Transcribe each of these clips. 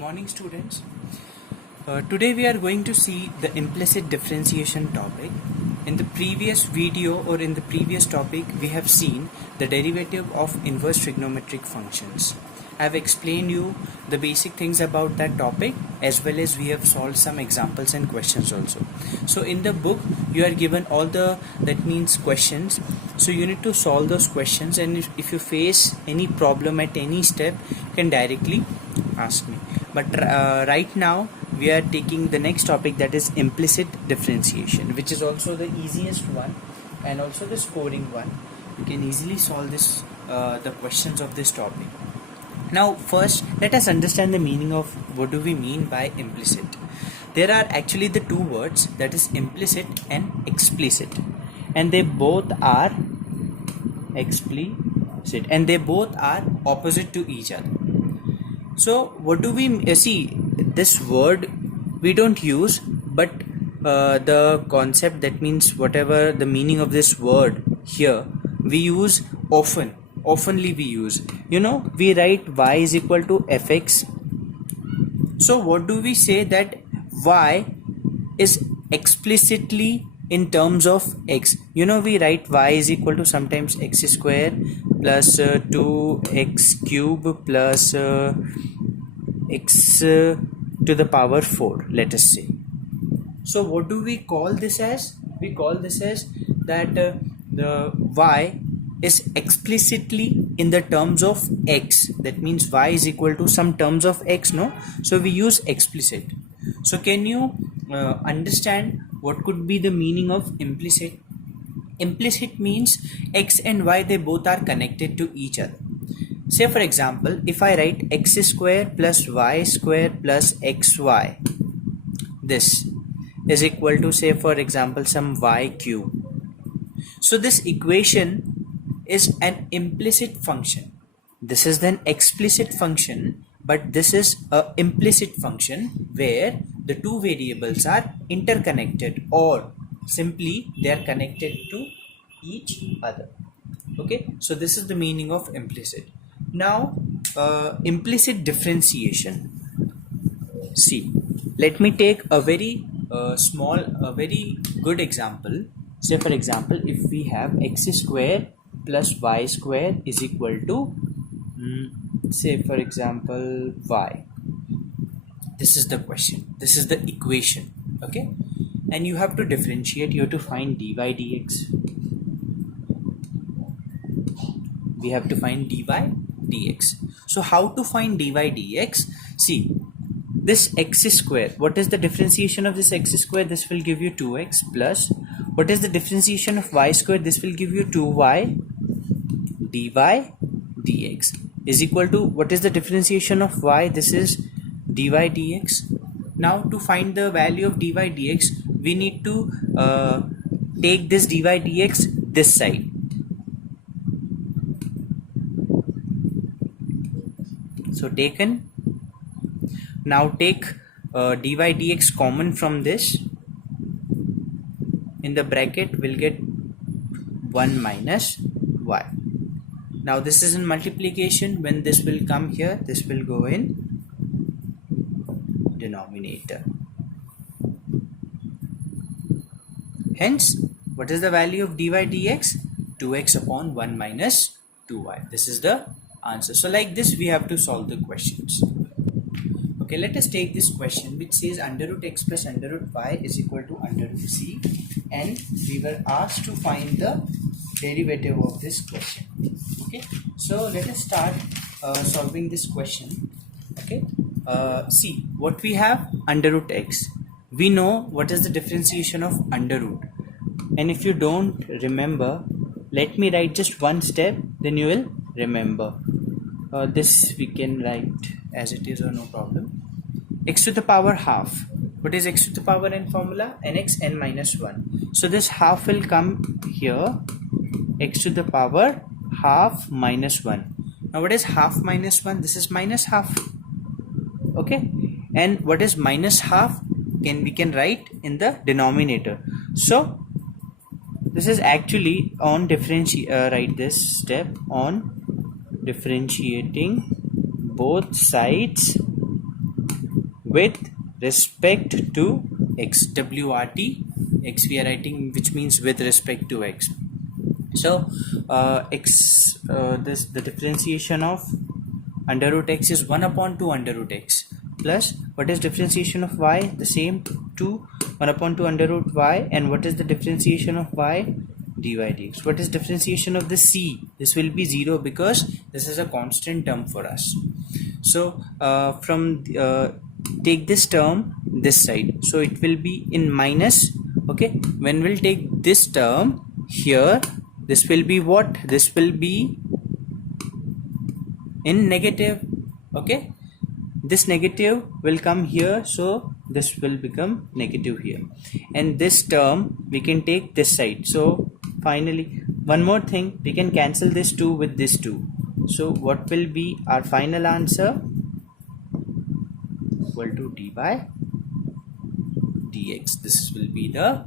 Morning students. Today we are going to see the implicit differentiation topic. In the previous video or in the previous topic we have seen the derivative of inverse trigonometric functions. I have explained you the basic things about that topic, as well as we have solved some examples and questions also. So in the book you are given all the questions, so you need to solve those questions, and if you face any problem at any step you can directly ask me. But right now we are taking the next topic, that is implicit differentiation, which is also the easiest one and also the scoring one. You can easily solve this the questions of this topic. Now first let us understand the meaning of what do we mean by implicit. There are actually the two words, that is implicit and explicit, and they both are explicit and they both are opposite to each other. So what do we see? This word we don't use, but the concept, that means whatever the meaning of this word here, we use oftenly we use. We write y is equal to fx. So what do we say? That y is explicitly in terms of x. We write y is equal to sometimes x square plus 2x cube plus x to the power 4, let us say. So what do we call this as? We call this as that the y is explicitly in the terms of x. That means y is equal to some terms of x, no? So we use explicit. So can you understand what could be the meaning of implicit? Implicit means x and y, they both are connected to each other. Say for example, if I write x square plus y square plus xy, this is equal to, say for example, some y cube. So this equation is an implicit function. This is an explicit function, but this is an implicit function where the two variables are interconnected, or simply they are connected to each other. Okay, so this is the meaning of implicit. Now implicit differentiation. See, let me take a very a very good example. Say for example, if we have x square plus y square is equal to say for example y. This is the question, this is the equation. Okay, and you have to differentiate, you have to find dy dx. We have to find dy dx. So how to find dy dx? See, this x square, what is the differentiation of this x square? This will give you 2x plus, what is the differentiation of y square? This will give you 2y. Dy dx is equal to, what is the differentiation of y? This is dy dx. Now to find the value of dy dx, we need to take this dy dx this side. So taken. Now take dy dx common from this. In the bracket we'll get 1 minus y. Now this is in multiplication. When this will come here, this will go in denominator. Hence, what is the value of dy dx? 2x upon 1 minus 2y. This is the answer. So like this we have to solve the questions. Okay, let us take this question which says under root x plus under root y is equal to under root c, and we were asked to find the derivative of this question. Okay, so let us start solving this question. Okay, see what we have, under root x. We know what is the differentiation of under root, and if you don't remember, let me write just one step, then you will remember. This we can write as it is, or no problem. X to the power half. What is x to the power in formula? Nx n minus 1. So this half will come here, x to the power half minus 1. Now what is half minus 1? This is minus half. Okay, and what is minus half? We can write in the denominator. So this is actually on write this step on differentiating both sides with respect to x. WRT, x we are writing, which means with respect to x. So x this the differentiation of under root x is 1 upon 2 under root x, plus what is differentiation of y? The same, 2 1 upon 2 under root y. And what is the differentiation of y? Dy dx. What is differentiation of the c? This will be 0 because this is a constant term for us. So from take this term this side, so it will be in minus. Okay, when we'll take this term here, this will be what? This will be in negative. Okay, this negative will come here, so this will become negative here, and this term we can take this side. So finally, one more thing, we can cancel this 2 with this 2. So what will be our final answer? Equal to d by dx. This will be the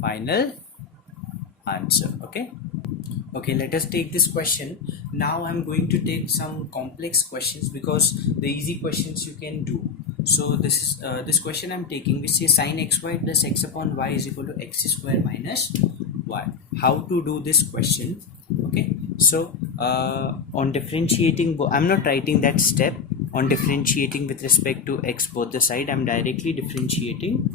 final answer. Okay, let us take this question. Now I'm going to take some complex questions, because the easy questions you can do. So this is this question I'm taking, which says sin xy plus x upon y is equal to x square minus y. How to do this question? Okay, so on differentiating, I'm not writing that step. On differentiating with respect to x both the side, I'm directly differentiating.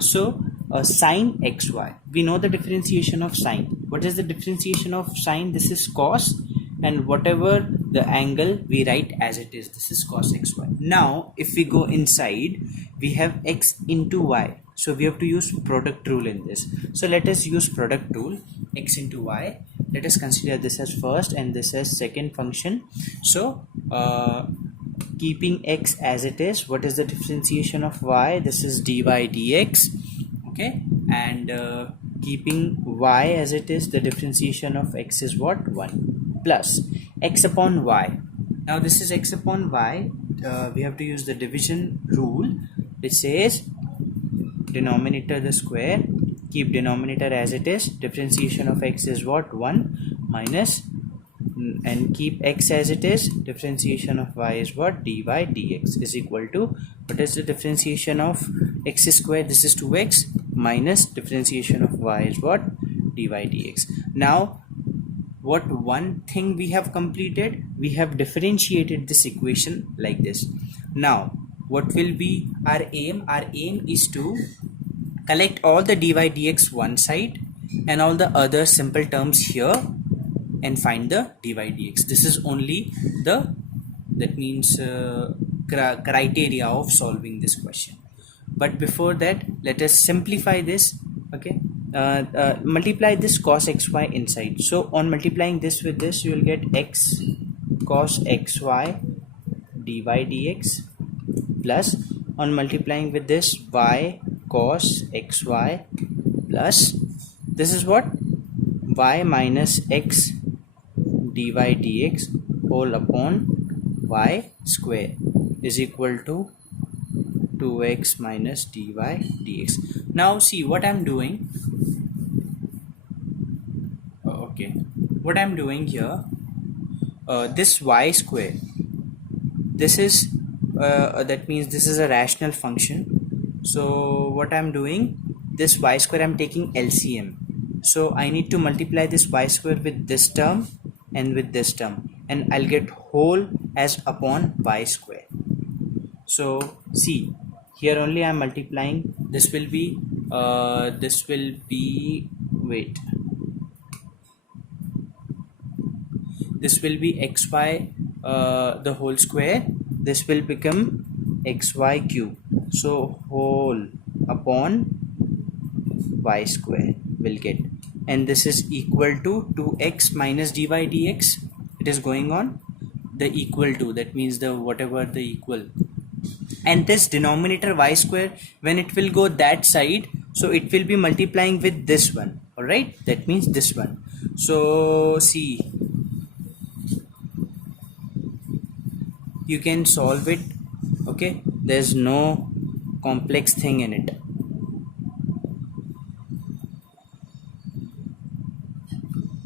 Sin xy, we know the differentiation of sine. What is the differentiation of sine? This is cos, and whatever the angle we write as it is, this is cos xy. Now if we go inside, we have x into y, so we have to use product rule in this. So let us use product rule. X into y, let us consider this as first and this as second function. So keeping x as it is, what is the differentiation of y? This is dy dx. Okay, and keeping y as it is, the differentiation of x is what? 1, plus x upon y. Now this is x upon y. We have to use the division rule, which says denominator the square, keep denominator as it is, differentiation of x is what? 1, minus, and keep x as it is, differentiation of y is what? Dy dx is equal to, what is the differentiation of x square? This is 2x, minus differentiation of y is what? Dy dx. Now what one thing we have completed? We have differentiated this equation like this. Now what will be our aim? Our aim is to collect all the dy dx one side and all the other simple terms here and find the dy dx. This is only the, that means criteria of solving this question. But before that, let us simplify this. Okay, multiply this cos xy inside. So on multiplying this with this, you will get x cos xy dy dx, plus on multiplying with this y cos xy, plus this is what? Y minus x dy dx whole upon y square is equal to 2x minus dy dx. Now see what I'm doing. Okay, what I'm doing here, this y square, this is that means this is a rational function. So what I'm doing, this y square I'm taking LCM. So I need to multiply this y square with this term and with this term, and I'll get whole as upon y square. So see, here only I'm multiplying. This will be wait, this will be xy the whole square. This will become xy cube. So whole upon y square will get, and this is equal to 2x minus dy dx. It is going on the equal to, that means the whatever the equal, and this denominator y square, when it will go that side, so it will be multiplying with this one. All right, that means this one. So see, you can solve it. Okay, there's no complex thing in it.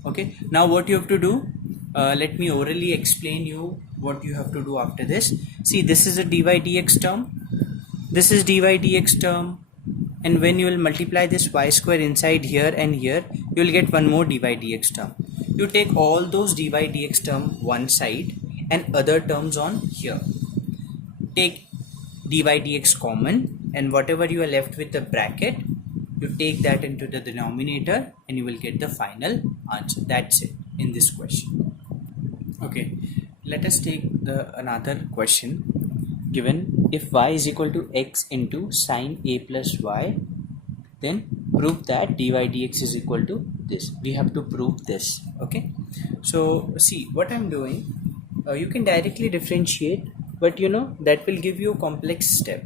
Okay, now what you have to do, let me orally explain you what you have to do after this. See, this is a dy dx term. this is dy dx term, and when you will multiply this y square inside here and here, you will get one more dy dx term. You take all those dy dx term one side and other terms on here. Take dy dx common, and whatever you are left with the bracket, you take that into the denominator and you will get the final answer. That's it in this question. Okay, let us take another question. Given if y is equal to x into sine a plus y, then prove that dy dx is equal to this. We have to prove this. Okay, so see what I'm doing. You can directly differentiate, but you know that will give you a complex step.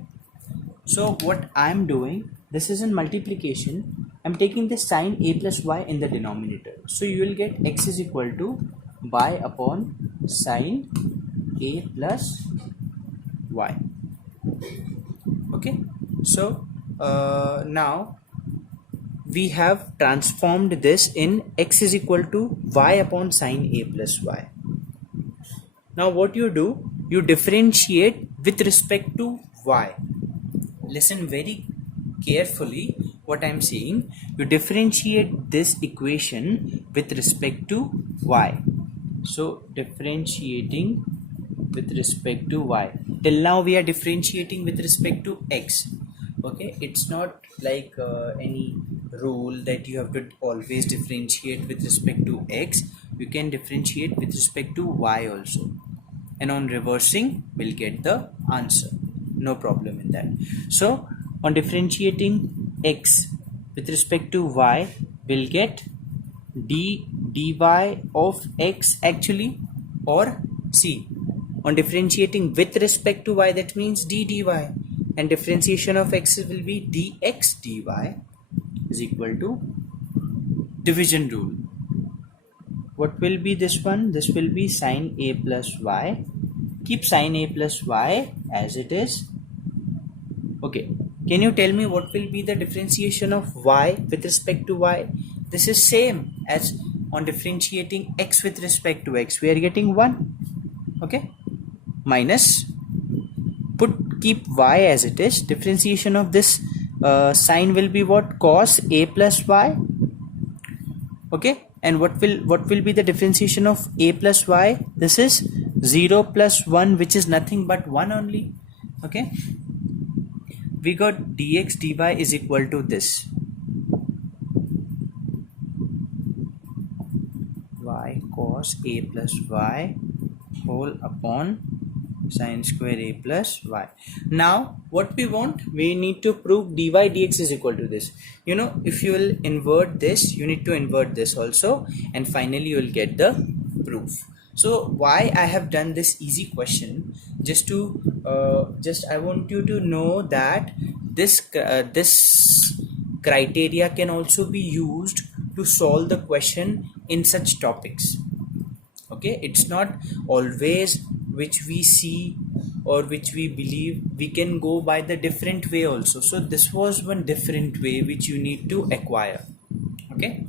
So what I'm doing, this is in multiplication. I'm taking the sine a plus y in the denominator. So you will get x is equal to y upon sine a plus y. Okay, so now we have transformed this in x is equal to y upon sine a plus y. Now what you do, you differentiate with respect to y. Listen very carefully what I'm saying. You differentiate this equation with respect to y. So differentiating with respect to y. Till now we are differentiating with respect to x. Okay, it's not like any rule that you have to always differentiate with respect to x. You can differentiate with respect to y also, and on reversing we'll get the answer. No problem in that. So on differentiating x with respect to y, we'll get dy of x actually, or see, on differentiating with respect to y, that means dy, and differentiation of x will be dx dy is equal to division rule. What will be this one? This will be sine a plus y. Keep sine a plus y as it is. Okay, can you tell me what will be the differentiation of y with respect to y? This is same as on differentiating x with respect to x. We are getting 1. Okay, minus, keep y as it is. Differentiation of this sign will be what? Cos a plus y. Okay, and what will be the differentiation of a plus y? This is 0 plus 1, which is nothing but 1 only. Okay, we got dx dy is equal to this, y cos a plus y whole upon sine square a plus y. Now what we want, we need to prove dy dx is equal to this. You know, if you will invert this, you need to invert this also, and finally you will get the proof. So why I have done this easy question, just I want you to know that this criteria can also be used to solve the question in such topics. Okay, it's not always which we see or which we believe. We can go by the different way also. So this was one different way which you need to acquire. Okay,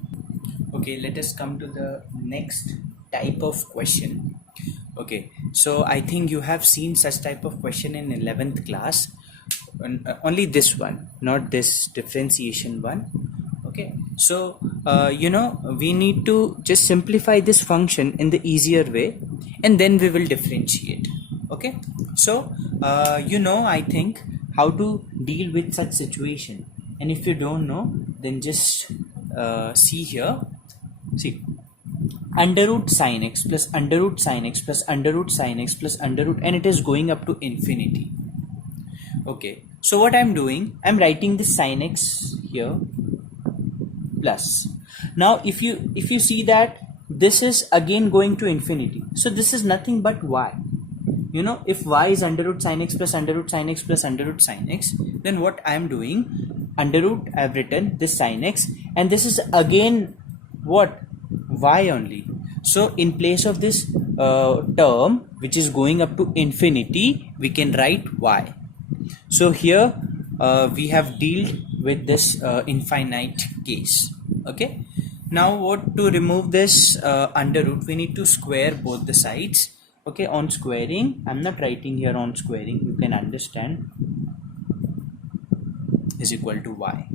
let us come to the next type of question. Okay, so I think you have seen such type of question in 11th class, only this one, not this differentiation one. Okay, so you know, we need to just simplify this function in the easier way, and then we will differentiate. Okay, so you know, I think how to deal with such situation, and if you don't know, then just see here. See, under root sine x plus under root sine x plus under root sine x plus under root, and it is going up to infinity. Okay, so what I'm doing, I'm writing this sine x here plus. Now if you see that this is again going to infinity, so this is nothing but y. You know, if y is under root sine x plus under root sine x plus under root sine x, then what I am doing, under root I have written this sine x, and this is again what? Y only. So in place of this term which is going up to infinity, we can write y. So here we have dealt with this infinite case. Okay, now what to remove this under root, we need to square both the sides. Okay, on squaring, I'm not writing here on squaring, you can understand. is equal to y.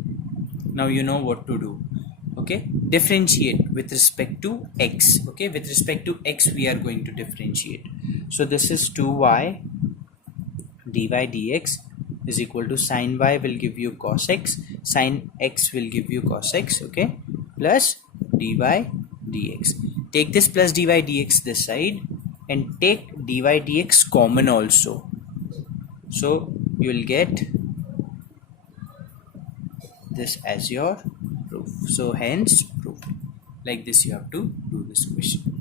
Now you know what to do. Okay, differentiate with respect to x. Okay, with respect to x we are going to differentiate. So this is 2y dy dx is equal to sine y will give you cos x, sine x will give you cos x, okay, plus dy dx. Take this plus dy dx this side and take dy dx common also. So you will get this as your proof. So hence proof. Like this you have to do this question.